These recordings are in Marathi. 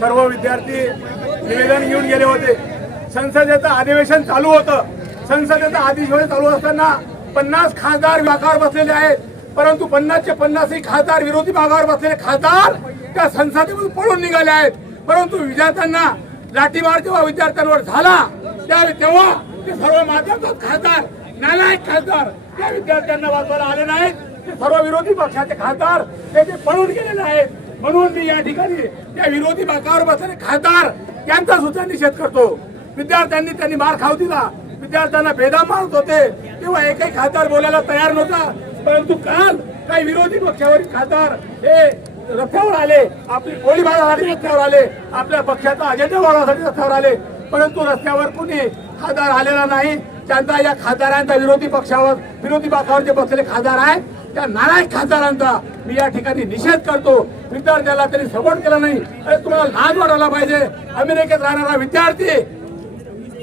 सर्व विद्यार्थी निवेदन घेऊन गेले होते। संसदेचं अधिवेशन चालू होतं। संसदेचं अधिवेशन चालू असताना 50 खासदार बाकावर बसलेले आहेत, परंतु 50चे 50 खासदार विरोधी बाकावर बसलेले खासदार त्या संसदेमधून पळून निघाले आहेत। परंतु विद्यार्थ्यांना लाठीमार जेव्हा विद्यार्थ्यांवर झाला तेव्हा ते सर्व माध्यमात खासदार, नालायक खासदार त्या विद्यार्थ्यांना वाचवायला आले नाहीत। ते सर्व विरोधी पक्षाचे खासदार ते पळून गेलेले आहेत। म्हणून मी या ठिकाणी त्या विरोधी बाकावर बसलेले खासदार यांचा सुद्धा निषेध करतो। विद्यार्थ्यांनी मार खाऊ दिला, विद्यार्थ्यांना बेदम मारत होते, तेव्हा एकही खासदार बोलायला तयार नव्हता। परंतु काल काही विरोधी पक्षावरील खासदार हे रस्त्यावर आले, आपली गोळी मारण्यासाठी रस्त्यावर आले, आपल्या पक्षाचा अजेंडा वाढवण्यासाठी रस्त्यावर आले, परंतु रस्त्यावर कुणी खासदार आलेला नाही। त्यांचा या खासदारांचा विरोधी बाकावर जे बसलेले खासदार आहेत त्या नालायक खासदारांचा मी या ठिकाणी निषेध करतो। विद्यार्थ्याला त्यांनी सपोर्ट केला नाही। अरे तुम्हाला लाज वाटायला पाहिजे। अमेरिकेत राहणारा विद्यार्थी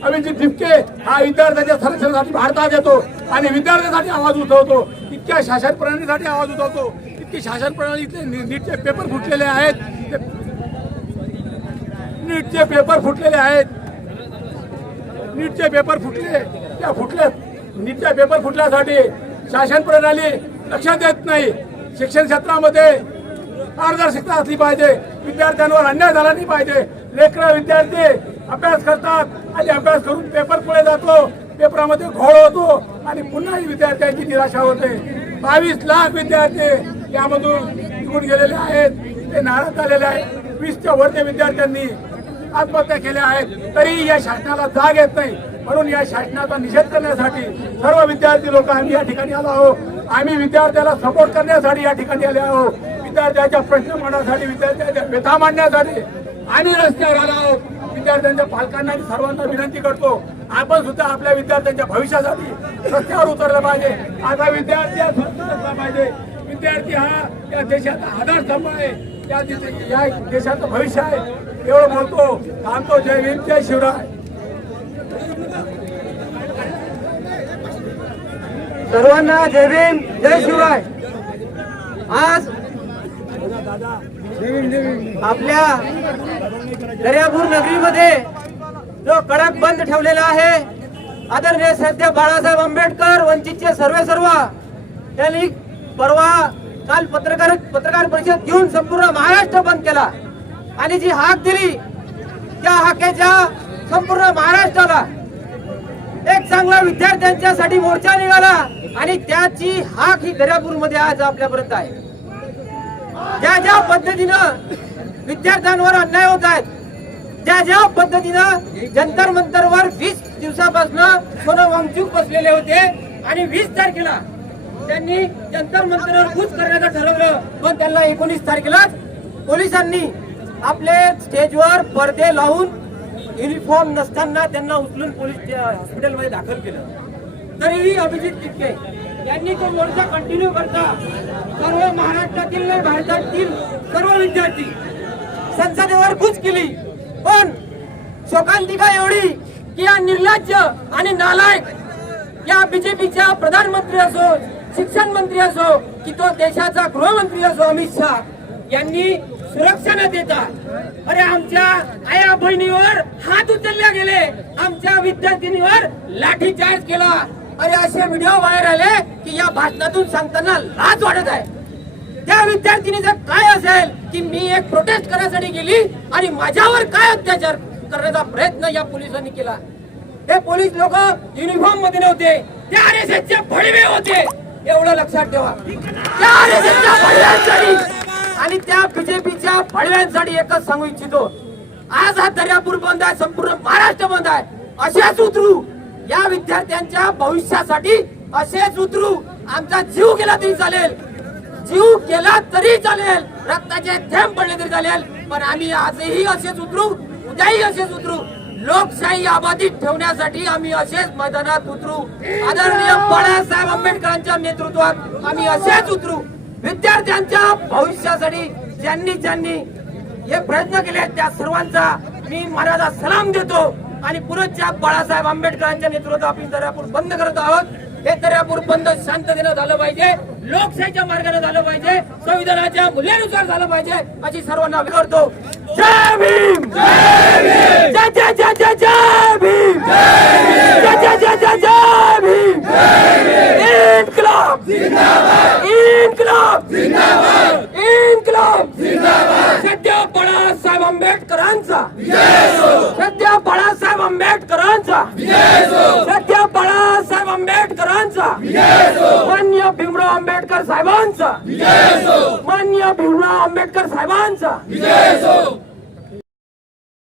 अभिजित ठिपके हा विद्यार्थ्यांच्या संरक्षणासाठी भारतात येतो आणि विद्यार्थ्यांसाठी आवाज उठवतो। इतक्या शासन प्रणालीसाठी आवाज उठवतो, इतकी शासन प्रणालीतले नीटचे पेपर फुटलेले आहेत, नीटचे पेपर फुटलेले आहेत, नीटचे पेपर फुटले, त्या नीटच्या पेपर फुटल्यासाठी शासन प्रणाली लक्ष देत नाही। शिक्षण क्षेत्रामध्ये पारदर्शकता असली पाहिजे, विद्यार्थ्यांवर अन्याय झाला नाही पाहिजे। लेकरं विद्यार्थी अभ्यास करतात आणि अभ्यास करून पेपर पुढे जातो, पेपरामध्ये घोळ होतो आणि पुन्हा विद्यार्थ्यांची निराशा होते। 22 लाख विद्यार्थी यामधून निघून गेलेले आहेत, ते नाराज झालेले आहेत। 20च्या वरच्या विद्यार्थ्यांनी आत्महत्या केल्या आहेत, तरी या शासनाला जाग येत नाही। म्हणून या शासनाचा निषेध करण्यासाठी सर्व विद्यार्थी लोक आम्ही या ठिकाणी आलो आहोत। आम्ही विद्यार्थ्याला सपोर्ट करण्यासाठी या ठिकाणी आले आहोत। विद्यार्थ्याच्या प्रश्न मांडण्यासाठी, विद्यार्थ्याच्या व्यथा मांडण्यासाठी आम्ही रस्त्यावर आलो आहोत। विद्यार्थ्यांच्या पालकांना आणि सर्वांना विनंती करतो, आपण सुद्धा आपल्या विद्यार्थ्यांच्या भविष्यासाठी रस्त्यावर उतरलं पाहिजे। आता विद्यार्थी हा सुरक्षित असला पाहिजे। विद्यार्थी हा या देशाचा आधारस्तंभ आहे, या देशाचं भविष्य आहे। एवढं बोलतो, थांबतो। जय भीम, जय शिवराय। सर्वांना जय भीम, जय शिवराय। आज आपल्या दर्यापूर नगरीमध्ये जो कडक बंद ठेवलेला आहे, आदरणीय श्रद्धेय बाळासाहेब आंबेडकर वंचितचे सर्व त्यांनी काल पत्रकार परिषद घेऊन संपूर्ण महाराष्ट्र बंद केला आणि जी हाक दिली त्या हाकेच्या संपूर्ण महाराष्ट्राला एक चांगला विद्यार्थ्यांच्यासाठी मोर्चा निघाला आणि त्याची हाक ही दर्यापूरमध्ये आज आपल्यापर्यंत आहे। ज्या पद्धतीनं विद्यार्थ्यांवर अन्याय होत आहेत, ज्या पद्धतीनं जंतर मंतरवर 20 दिवसापासून सोनम वांगचूक बसलेले होते आणि 20 तारखेला त्यांनी जंतर मंतरवर कूच करण्याचं ठरवलं, पण त्यांना 19 तारखेलाच पोलिसांनी आपले स्टेजवर पडदे लावून युनिफॉर्म नसताना त्यांना उचलून पोलीस हॉस्पिटलमध्ये दाखल केलं। तरीही अभिजित ठिपके यांनी तो मोर्चा कंटिन्यू करता सर्व महाराष्ट्रातील नाही भारतातील सर्व विद्यार्थी संसदेवर कूच केली। पण शोकांतिका एवढी की या निर्लज्ज आणि नालायक या बीजेपीच्या प्रधानमंत्री असो, शिक्षण मंत्री असो की तो देशाचा गृहमंत्री असो अमित शहा यांनी सुरक्षा न देता अरे आमच्या आया बहिणीवर हात उचलले गेले, आमच्या विद्यार्थिनीवर लाठीचार्ज केला। अरे असे व्हिडिओ बाहेर आले की या भाषणातून सांगताना लाज वाटत आहे। त्या विद्यार्थिनीचं काय असेल की मी एक प्रोटेस्ट करण्यासाठी गेली आणि माझ्यावर काय अत्याचार करण्याचा प्रयत्न या पोलिसांनी केला। हे पोलीस लोक युनिफॉर्म मध्ये नव्हते, ते आरएसएसचे भडवे होते, एवढं लक्षात ठेवा। त्या आरएसएसच्या भडव्यांसाठी आणि त्या बीजेपीच्या भडव्यांसाठी एकच सांगू इच्छितो, आज हा दर्यापूर बंद आहे, संपूर्ण महाराष्ट्र बंद आहे। असेच उतरू या विद्यार्थ्यांच्या भविष्यासाठी, असेच उतरू। आमचा जीव गेला तरी चालेल, जीव गेला तरी चालेल, रक्ताचे थेंब पडले तरी चालेल, पण आम्ही आजही असेच उतरू, उद्याही असेच उतरू। लोकशाही आबाधित ठेवण्यासाठी आम्ही असेच मैदानात उतरू। आदरणीय बाळासाहेब आंबेडकरांच्या नेतृत्वात आम्ही असेच उतरू। विद्यार्थ्यांच्या भविष्यासाठी ज्यांनी हे प्रयत्न केले त्या सर्वांचा मी महाराजा सलाम देतो आणि पुरच्या बाळासाहेब आंबेडकरांच्या नेतृत्वात आपण दर्यापूर बंद करत आहोत। हे दर्यापूर बंद शांततेने झालं पाहिजे, लोकशाहीच्या मार्गाने झालं पाहिजे, संविधानाच्या मूल्यानुसार झालं पाहिजे अशी सर्वांना विनंती करतो। जय भीम जय जय जय जय जय भीम जय जय जय जय जय भीम इन्कलाब इन्कलाब इन्कलाब सध्या बाळासाहेब आंबेडकरांचा सध्या बाळासाहेब आंबेडकरांचा सध्या बाळासाहेब आंबेडकरांचा मान्य भीमराव आंबेडकर साहेबांचा मान्य भीमराव आंबेडकर साहेबांचा